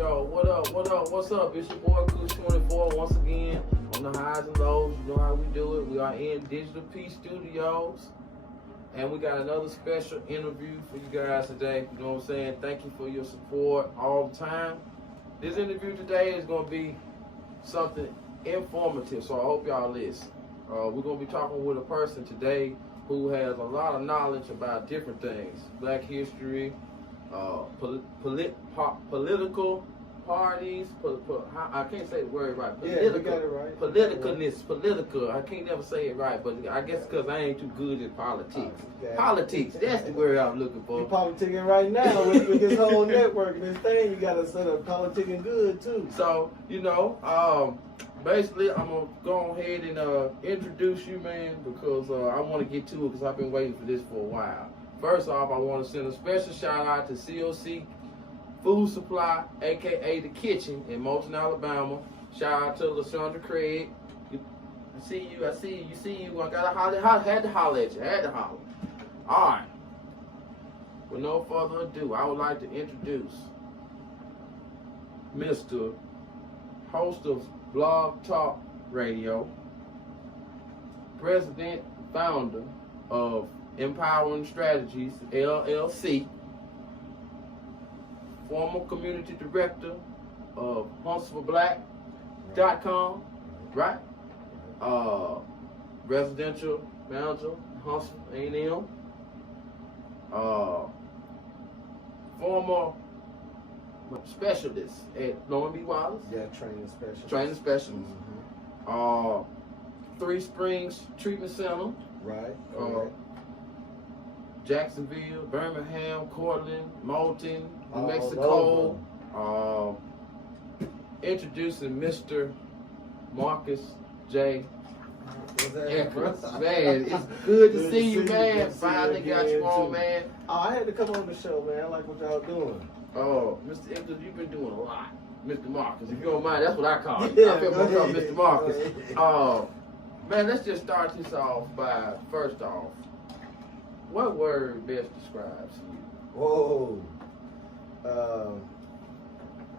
Yo, what up, what's up? It's your boy Kush24 once again on the highs and lows. You know how we do it. We are in Digital P Studios. And we got another special interview for you guys today. You know what I'm saying? Thank you for your support all the time. This interview today is going to be something informative, so I hope y'all listen. We're going to be talking with a person today who has a lot of knowledge about different things. Black history, political parties, I can't say the word right. Yeah, you got it right. Political. I can't never say it right, but I guess because I ain't too good at politics. Politics, that's the word I'm looking for. You're politicking right now with this whole network and this thing. You got to set up politicking good too. So, you know, basically, I'm going to go ahead and introduce you, man, because I want to get to it because I've been waiting for this for a while. First off, I want to send a special shout out to COC Food Supply, a.k.a. The Kitchen in Moulton, Alabama. Shout out to LaShondra Craig. I see you. I got to had to holler at you. All right. With no further ado, I would like to introduce Mr. Host of BlogtalkRadio, President, Founder of Empowering Strategies, LLC, former Community Director of HuntsvilleBlack.com, right? Residential Manager, Huntsville A&M, former specialist at Norman B. Wallace. Yeah, training specialist. Mm-hmm. Three Springs Treatment Center. Right. Jacksonville, Birmingham, Cortland, Moulton, New Mexico. Introducing Mr. Marcus J. Echols. Man, it's good to see you, man. Finally got you on, man. Oh, I had to come on the show, man. I like what y'all doing. Oh, Mr. Echols, you've been doing a lot. Mr. Marcus, if you don't mind, that's what I call you. Yeah, I feel more called Mr. Marcus. Man, let's just start this off by, first off, what word best describes you? Whoa.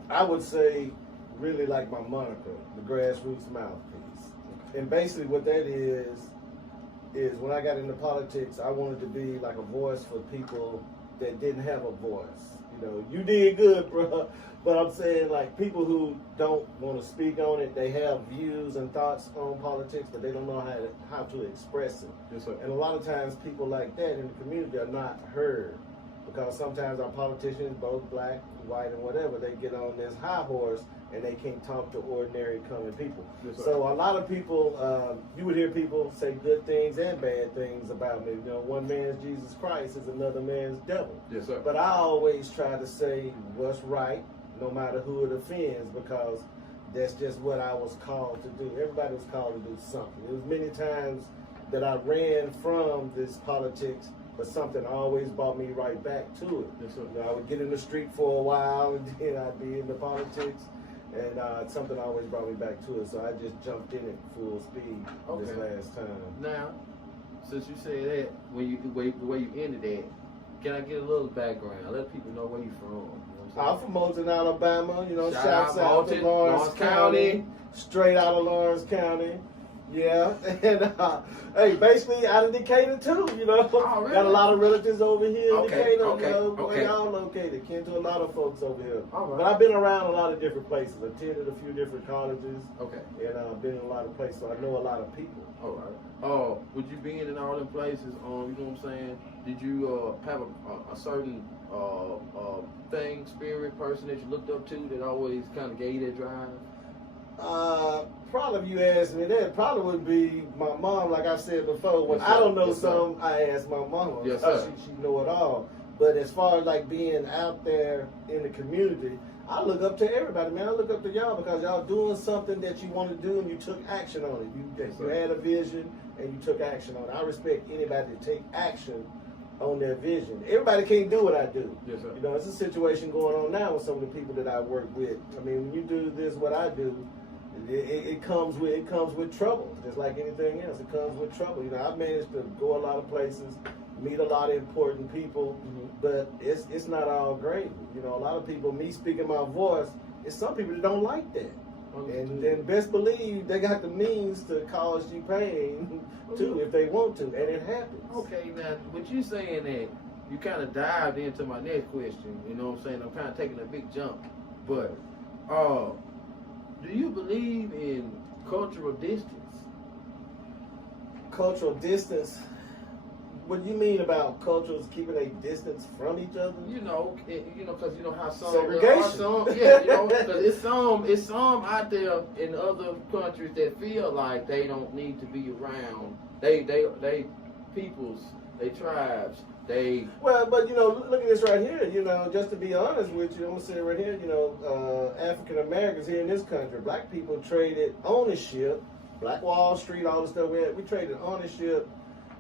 I would say really like my moniker, the grassroots mouthpiece. And basically what that is when I got into politics, I wanted to be like a voice for people that didn't have a voice. You know, you did good, bro. But I'm saying like people who don't want to speak on it, they have views and thoughts on politics, but they don't know how to express it. Yes, sir. And a lot of times people like that in the community are not heard because sometimes our politicians, both black, white, and whatever, they get on this high horse and they can't talk to ordinary common people. Yes, so a lot of people, you would hear people say good things and bad things about me. You know, one man's Jesus Christ is another man's devil. Yes, sir. But I always try to say what's right, no matter who it offends, because that's just what I was called to do. Everybody was called to do something. There was many times that I ran from this politics, but something always brought me right back to it. Yes, sir. You know, I would get in the street for a while, and then I'd be in the politics, and something always brought me back to it. So I just jumped in it full speed this last time. Now, since you say that, the way you ended that, can I get a little background? Let people know where you're from. I'm from Moulton, Alabama. You know, shout out to Lawrence County, straight out of Lawrence County. Yeah, and hey, basically out of Decatur too. You know, oh, really? Got a lot of relatives over here in Decatur. Okay, you know, where y'all located, kin to a lot of folks over here. All right. But I've been around a lot of different places. Attended a few different colleges. Okay. And been in a lot of places, so I know a lot of people. All right. Would you being in all them places, you know what I'm saying? Did you have a certain thing, spirit, person that you looked up to that always kind of gave you that drive? Probably if you asked me that, probably would be my mom. Like I said before, when I don't know something, I ask my mom. Yes, sir. She know it all. But as far as like being out there in the community, I look up to everybody, man. I look up to y'all because y'all doing something that you want to do and you took action on it. You had a vision and you took action on it. I respect anybody that take action on their vision. Everybody can't do what I do. Yes, sir. You know, it's a situation going on now with some of the people that I work with. I mean, when you do this, what I do, it comes with trouble, just like anything else. It comes with trouble. You know, I've managed to go a lot of places, meet a lot of important people, but it's not all great. You know, a lot of people, me speaking my voice, it's some people that don't like that. Understood. And then best believe they got the means to cause you pain too if they want to, and it happens. Okay, now, with you saying that, you kind of dived into my next question, you know what I'm saying? I'm kind of taking a big jump. But, do you believe in cultural distance? Cultural distance? What do you mean about cultures keeping a distance from each other? You know, because you know how some segregation. Yeah, you know, because it's some out there in other countries that feel like they don't need to be around. They peoples, they tribes, they. Well, but you know, look at this right here. You know, just to be honest with you, I'm gonna say right here. You know, African Americans here in this country, black people traded ownership, Black Wall Street, all the stuff we traded ownership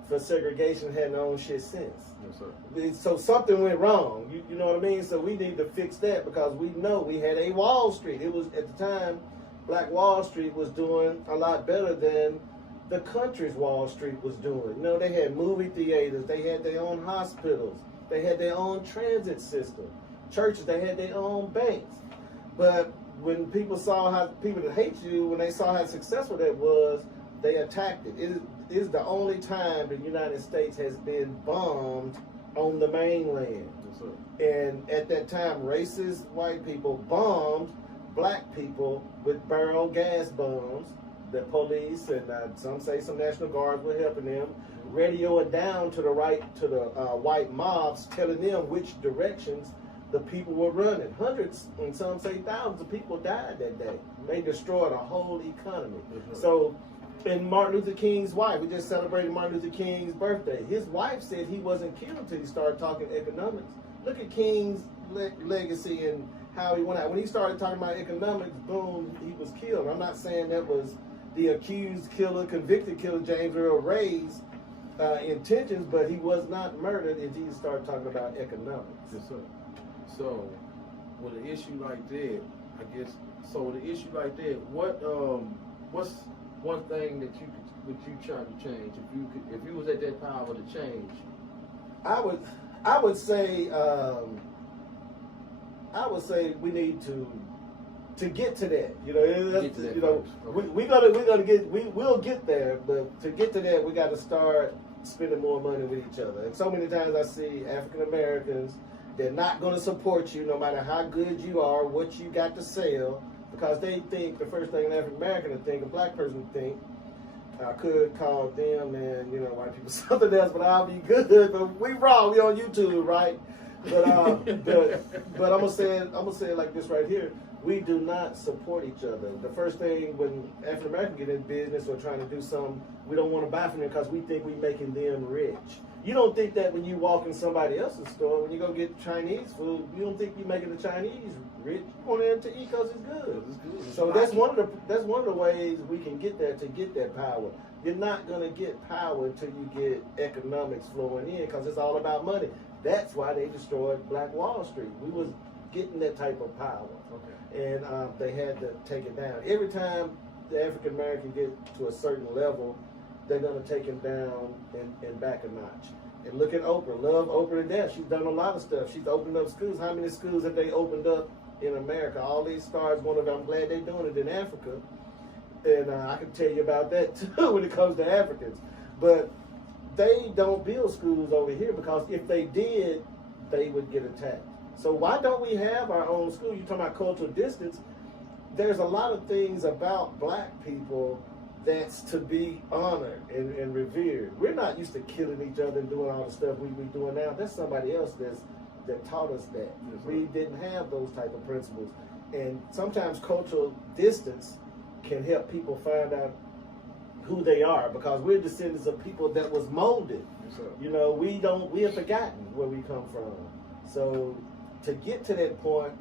for segregation, had no own shit since. Yes, sir. So something went wrong. You know what I mean? So we need to fix that because we know we had a Wall Street. It was at the time, Black Wall Street was doing a lot better than the country's Wall Street was doing. You know, they had movie theaters, they had their own hospitals, they had their own transit system, churches, they had their own banks. But when people saw how people that hate you, when they saw how successful that was, they attacked it. It is the only time the United States has been bombed on the mainland. Yes, sir. And at that time, racist white people bombed black people with barrel gas bombs. The police and some say some National Guards were helping them, radioing down to the white mobs, telling them which directions the people were running. Hundreds and some say thousands of people died that day. They destroyed a whole economy. So, and Martin Luther King's wife, we just celebrated Martin Luther King's birthday. His wife said he wasn't killed until he started talking economics. Look at King's legacy and how he went out. When he started talking about economics, boom, he was killed. I'm not saying that was the accused killer, convicted killer, James Earl Ray's intentions, but he was not murdered until he started talking about economics. Yes, sir. So, with an issue like that, I guess. So, with an issue like that, what's one thing that you try to change if you was at that power to change? I would say we need to get to that. You know, we'll get there, but to get to that, we got to start spending more money with each other. And so many times I see African Americans, they're not going to support you no matter how good you are, what you got to sell, because they think the first thing an African American would think, a black person would think. I could call them and white people something else, but I'll be good. But we raw, we on YouTube, right? But I'm gonna say it like this right here. We do not support each other. The first thing when African Americans get in business or trying to do something, we don't want to buy from them because we think we're making them rich. You don't think that when you walk in somebody else's store, when you go get Chinese food, you don't think you're making the Chinese rich. You want them to eat because it's good. So that's one of the ways we can get there, to get that power. You're not gonna get power until you get economics flowing in, because it's all about money. That's why they destroyed Black Wall Street. We was getting that type of power. Okay. And they had to take it down. Every time the African American get to a certain level, they're gonna take him down and back a notch. And look at Oprah. Love Oprah to death. She's done a lot of stuff. She's opened up schools. How many schools have they opened up in America? All these stars, one of them, I'm glad they're doing it in Africa. And I can tell you about that too when it comes to Africans. But they don't build schools over here, because if they did, they would get attacked. So why don't we have our own school? You're talking about cultural distance. There's a lot of things about black people that's to be honored and revered. We're not used to killing each other and doing all the stuff we doing now. That's somebody else that taught us that. Yes, we didn't have those type of principles. And sometimes cultural distance can help people find out who they are, because we're descendants of people that was molded. Yes, we have forgotten where we come from. So to get to that point,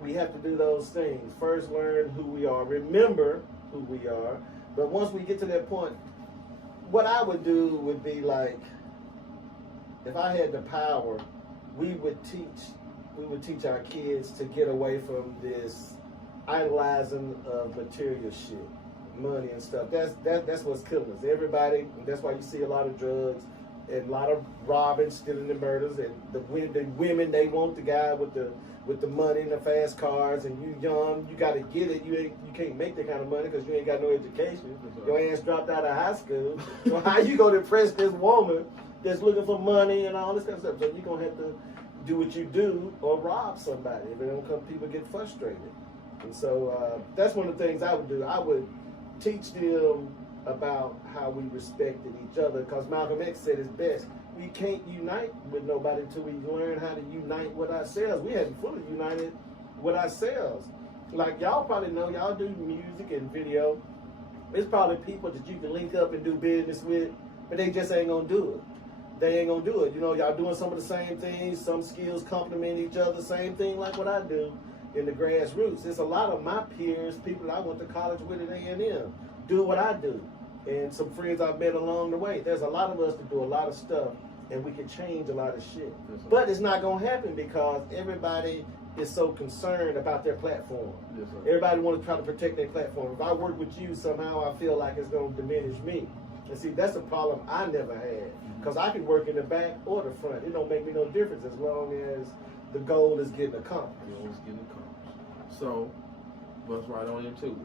we have to do those things. First, learn who we are, remember who we are. But once we get to that point, what I would do would be like, if I had the power, we would teach our kids to get away from this idolizing of material shit, money and stuff. That's what's killing us. Everybody, and that's why you see a lot of drugs. and a lot of robbing, stealing, and murders. And the women, they want the guy with the money and the fast cars. And you young, you got to get it. You can't make that kind of money because you ain't got no education. Your ass dropped out of high school. So how you gonna impress this woman that's looking for money and all this kind of stuff? So you're gonna have to do what you do or rob somebody. If it don't come, people get frustrated. And so that's one of the things I would do. I would teach them about how we respected each other, because Malcolm X said it best. We can't unite with nobody until we learn how to unite with ourselves. We haven't fully united with ourselves. Like y'all probably know, y'all do music and video. There's probably people that you can link up and do business with, but they just ain't gonna do it. They ain't gonna do it. You know, y'all doing some of the same things, some skills complement each other, same thing like what I do in the grassroots. There's a lot of my peers, people I went to college with at A&M, do what I do. And some friends I've met along the way. There's a lot of us that do a lot of stuff, and we can change a lot of shit. Yes, but it's not gonna happen because everybody is so concerned about their platform. Yes, Everybody want to try to protect their platform. If I work with you, somehow I feel like it's gonna diminish me. And see, that's a problem I never had. Because I can work in the back or the front. It don't make me no difference as long as the goal is getting accomplished. So, let's right on into it.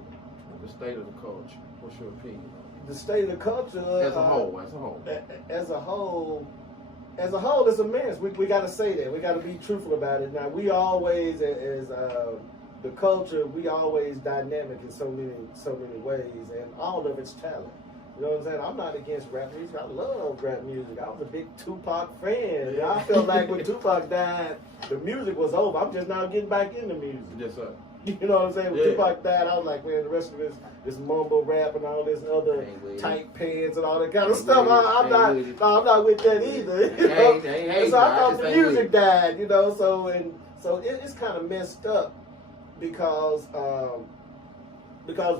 The state of the culture. What's your opinion? The state of the culture As a whole. As a whole, it's a mess. We got to say that. We got to be truthful about it. Now, we always, as the culture, we always dynamic in so many ways, and all of it's talent. You know what I'm saying? I'm not against rap music. I love rap music. I was a big Tupac fan. Yeah. I felt like when Tupac died, the music was over. I'm just now getting back into music. Yes, sir. You know what I'm saying? When Tupac died, I was like, man, the rest of this mumble rap and all this other tight pants and all that kind of stuff. I'm not with that either. You know? So I thought the music died. You know, so it's kind of messed up because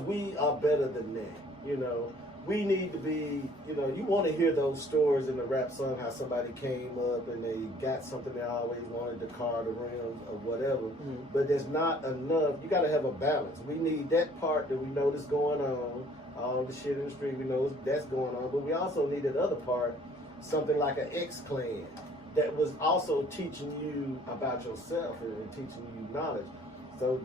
we are better than that. You know. We need to be, you know, you want to hear those stories in the rap song, how somebody came up and they got something they always wanted, the car, the rims, or whatever. Mm-hmm. But there's not enough. You got to have a balance. We need that part that we know that's going on, all the shit in the street, we know that's going on. But we also need that other part, something like an X-Clan, that was also teaching you about yourself and teaching you knowledge. So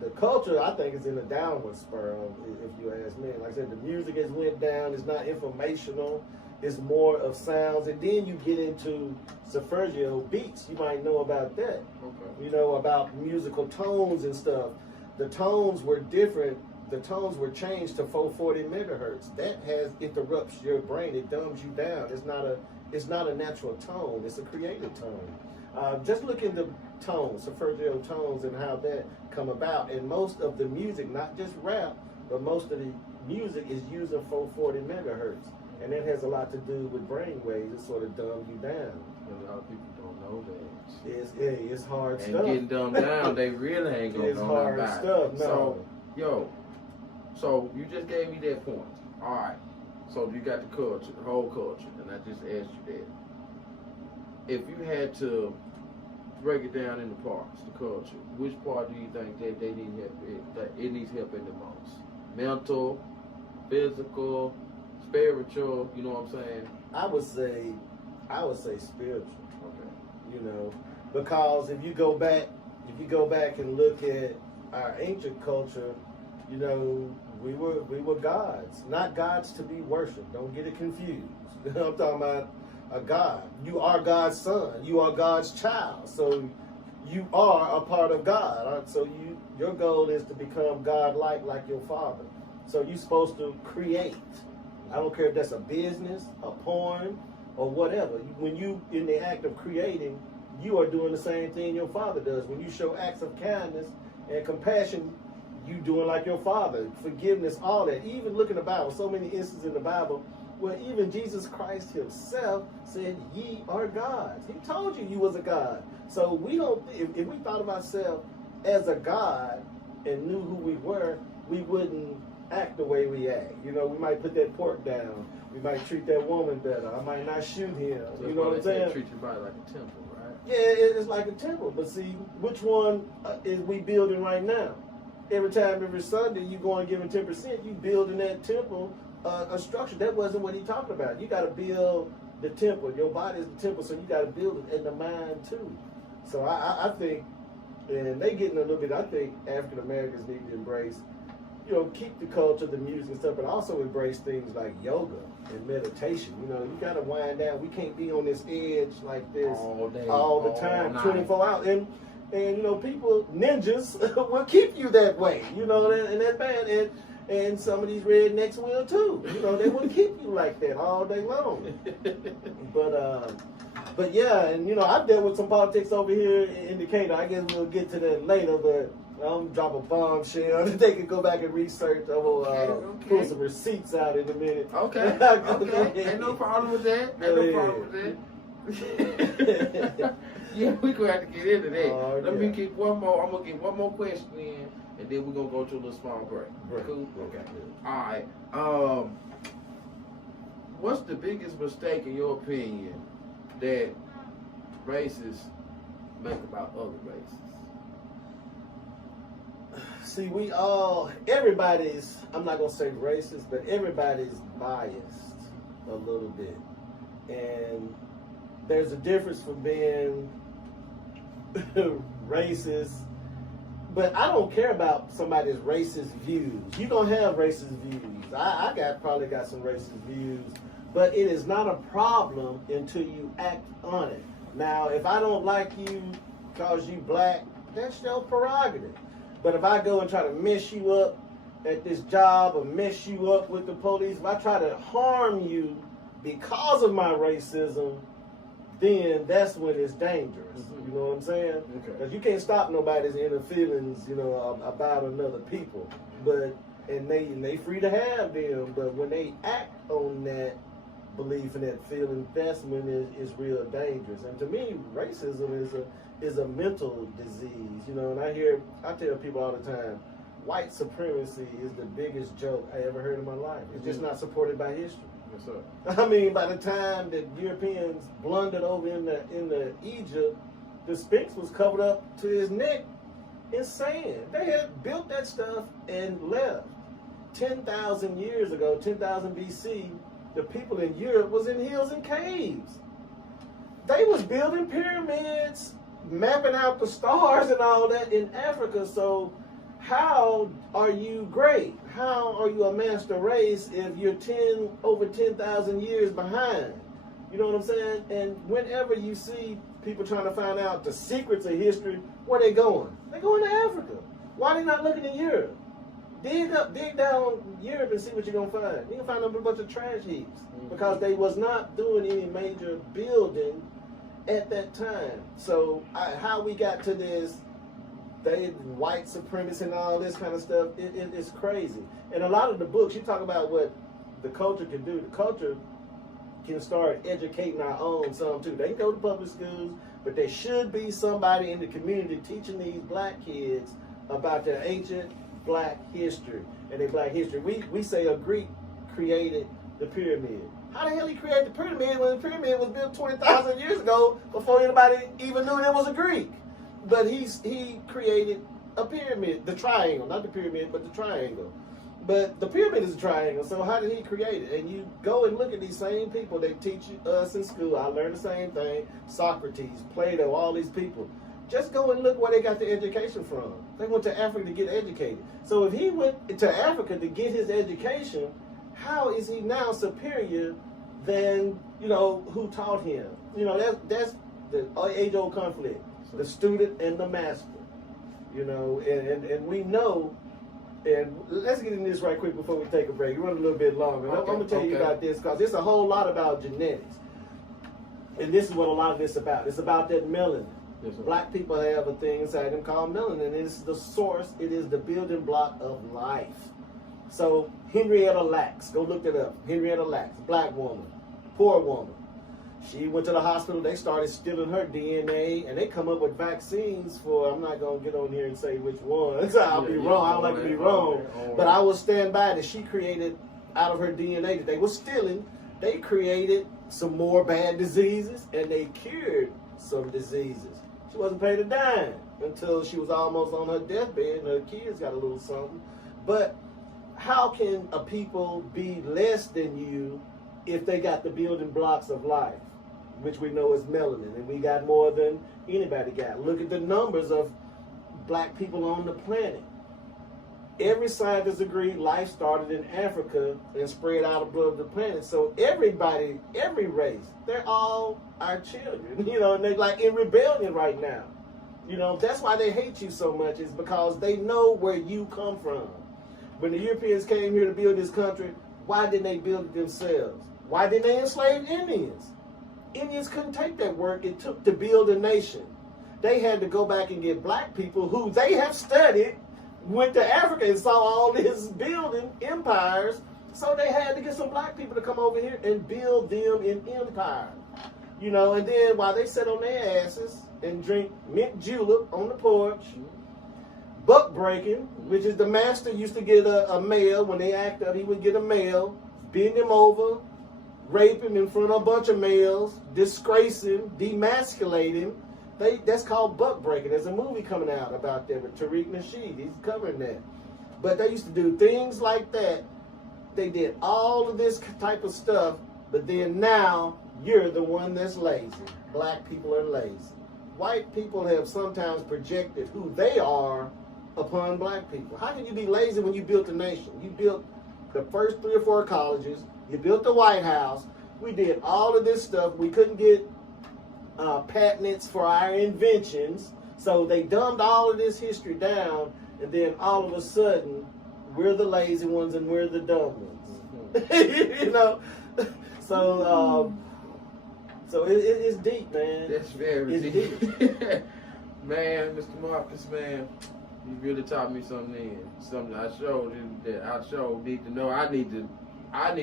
the culture, I think, is in a downward spiral, if you ask me. Like I said, the music has went down. It's not informational. It's more of sounds. And then you get into Sergio beats. You might know about that. Okay. You know, about musical tones and stuff. The tones were different. The tones were changed to 440 megahertz. That interrupts your brain. It dumbs you down. It's not a natural tone. It's a created tone. Just look into tones, Sergio tones, and how that come about. And most of the music, not just rap, but most of the music is using 440 megahertz. And that has a lot to do with brain waves. It sort of dumbs you down. And a lot of people don't know that. It's hard and stuff. And getting dumbed down, they really ain't gonna know hard about stuff. it. No. So you just gave me that point. All right. So you got the culture, the whole culture, and I just asked you that. If you had to break it down into parts, the culture, which part do you think that they need help in, that it needs help in the most? Mental, physical, spiritual, you know what I'm saying? I would say spiritual. Okay. You know, because if you go back and look at our ancient culture, you know, we were gods, not gods to be worshipped. Don't get it confused. I'm talking about a God. You are God's son. You are God's child. So you are a part of God. So your goal is to become God-like, like your father. So you're supposed to create. I don't care if that's a business, a poem, or whatever. When you in the act of creating, you are doing the same thing your father does. When you show acts of kindness and compassion, you doing like your father. Forgiveness, all that. Even look in the Bible, so many instances in the Bible where even Jesus Christ himself said, ye are gods. He told you was a God. So we don't, if we thought of ourselves as a God and knew who we were, we wouldn't act the way we act. You know, we might put that pork down. We might treat that woman better. I might not shoot him. So you know what I'm saying? Treat your body like a temple, right? Yeah, it's like a temple. But see, which one is we building right now? Every Sunday, you go and give him 10%, you building that temple, a structure. That wasn't what he talked about. You got to build the temple. Your body is the temple, so you got to build it in the mind too. So I think, and they getting a little bit. I think African Americans need to embrace, keep the culture, the music and stuff, but also embrace things like yoga and meditation. You got to wind down. We can't be on this edge like this all day, all the time, night. 24 hours. And people, ninjas, will keep you that way. And that's bad. And some of these rednecks will too. They will keep you like that all day long. But yeah, and I've dealt with some politics over here in Decatur. I guess we'll get to that later, but I'm gonna drop a bombshell. They can go back and research. Pull some receipts out in a minute. Okay. Okay. Ain't no problem with that. Ain't no problem with that. Yeah, we're gonna have to get into that. Let me get one more. I'm gonna get one more question in, and then we're gonna go to a little small break. Cool? Okay. All right. What's the biggest mistake in your opinion that races make about other races? See, everybody's, I'm not going to say racist, but everybody's biased a little bit. And there's a difference from being racist, but I don't care about somebody's racist views. You're going to have racist views. I probably got some racist views, but it is not a problem until you act on it. Now, if I don't like you because you black, that's your prerogative. But if I go and try to mess you up at this job or mess you up with the police, if I try to harm you because of my racism, then that's when it's dangerous. You know what I'm saying? Because you can't stop nobody's inner feelings, about another people. And they free to have them. But when they act on that belief and that feeling, that's when it's real dangerous. And to me, racism is a mental disease, and I tell people all the time, white supremacy is the biggest joke I ever heard in my life. It's just not supported by history. Yes, sir. I mean, by the time that Europeans blundered over in the Egypt, the Sphinx was covered up to his neck in sand. They had built that stuff and left. 10,000 years ago, 10,000 BC, the people in Europe was in hills and caves. They was building pyramids, mapping out the stars and all that in Africa. So how are you great? How are you a master race if you're over 10,000 years behind? You know what I'm saying? And whenever you see people trying to find out the secrets of history, where they going? They going to Africa. Why they not looking in Europe? Dig down Europe and see what you're gonna find. You can find a bunch of trash heaps because they was not doing any major building at that time. So how we got to this, white supremacy and all this kind of stuff, it's crazy. And a lot of the books, you talk about what the culture can do. The culture can start educating our own some too. They can go to public schools, but there should be somebody in the community teaching these black kids about their ancient black history and their black history. We say a Greek created the pyramid. How the hell he created the pyramid when the pyramid was built 20,000 years ago before anybody even knew there was a Greek? But he created a pyramid, the triangle, not the pyramid, but the triangle. But the pyramid is a triangle, so how did he create it? And you go and look at these same people, they teach us in school. I learned the same thing. Socrates, Plato, all these people. Just go and look where they got the education from. They went to Africa to get educated. So if he went to Africa to get his education, how is he now superior than, who taught him? That's the age-old conflict, the student and the master. And we know, and let's get into this right quick before we take a break. We're running a little bit longer. Okay, I'm going to tell you about this because it's a whole lot about genetics. And this is what a lot of this is about. It's about that melanin. Yes, black people have a thing inside them called melanin, and it's the source, it is the building block of life. So Henrietta Lacks, go look that up. Henrietta Lacks, black woman, poor woman. She went to the hospital, they started stealing her DNA, and they come up with vaccines for, I'm not going to get on here and say which ones, I'll be wrong, I don't like to be wrong, but I will stand by that she created, out of her DNA that they were stealing, they created some more bad diseases, and they cured some diseases. She wasn't paid a dime until she was almost on her deathbed and her kids got a little something. But how can a people be less than you if they got the building blocks of life, which we know is melanin, and we got more than anybody got. Look at the numbers of black people on the planet. Every scientist agreed life started in Africa and spread out above the planet. So everybody, every race, they're all our children, you know, and they're like in rebellion right now. You know, that's why they hate you so much, is because they know where you come from. When the Europeans came here to build this country, why didn't they build it themselves? Why didn't they enslave Indians? Indians couldn't take that work it took to build a nation. They had to go back and get black people who they have studied, went to Africa and saw all this building empires, so they had to get some black people to come over here and build them an empire. You know, and then while they sit on their asses and drink mint julep on the porch, buck breaking, which is the master used to get a male, when they act up, he would get a male, bend him over, rape him in front of a bunch of males, disgrace him, demasculate him. That's called buck breaking. There's a movie coming out about that with Tariq Nasheed. He's covering that. But they used to do things like that. They did all of this type of stuff, but then now you're the one that's lazy. Black people are lazy. White people have sometimes projected who they are upon black people. How can you be lazy when you built a nation? You built the first 3 or 4 colleges. You built the White House. We did all of this stuff. We couldn't get patents for our inventions. So they dumbed all of this history down, and then all of a sudden, we're the lazy ones and we're the dumb ones. You know? So it's deep, man. That's very deep. Man, Mr. Marcus, man, you really taught me something. Something I showed that I showed need to know. I need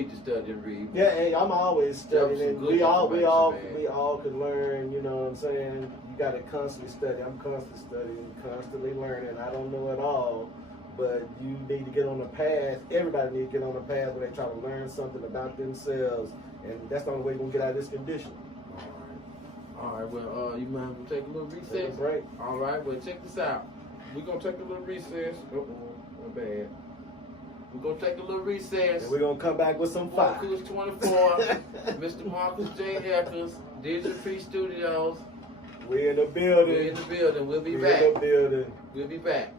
to study and read. Yeah, hey, I'm always studying, and we all can learn. You know what I'm saying? You got to constantly study. I'm constantly studying, constantly learning. I don't know it all, but you need to get on a path. Everybody needs to get on a path where they try to learn something about themselves, and that's the only way you're gonna get out of this condition. All right. Well, you mind if we take a little recess? Take a break. All right. Well, check this out. We're gonna take a little recess. My bad. We're going to take a little recess. And we're going to come back with some fire. Focus 24, Mr. Marcus J. Echols, Digital Free Studios. We're in the building. We'll be back. In the building. We'll be back.